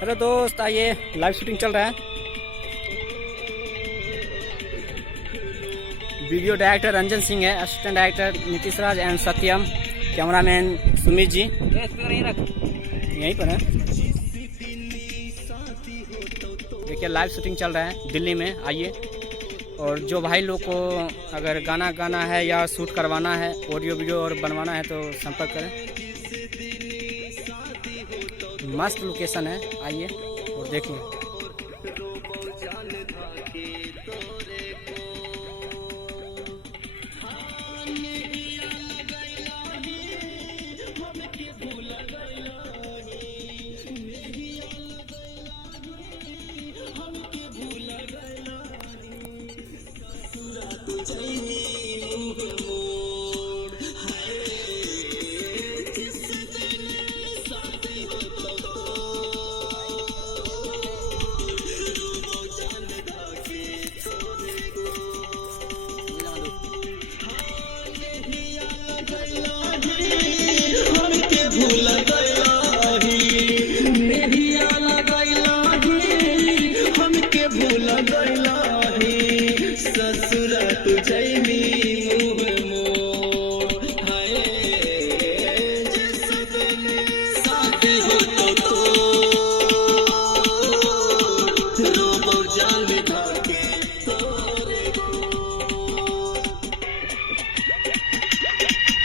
हेलो दोस्त, आइए live shooting चल रहा है। वीडियो डायरेक्टर रंजन सिंह है, असिस्टेंट डायरेक्टर नीतीश राज एंड सत्यम, कैमरामैन सुमित जी यहीं पर है। देखिए लाइव शूटिंग चल रहा है दिल्ली में, आइए। और जो भाई लोग को अगर गाना गाना है या शूट करवाना है, ऑडियो वीडियो और बनवाना है तो संपर्क करें। मस्त लोकेशन है, आइए और देखिए। हो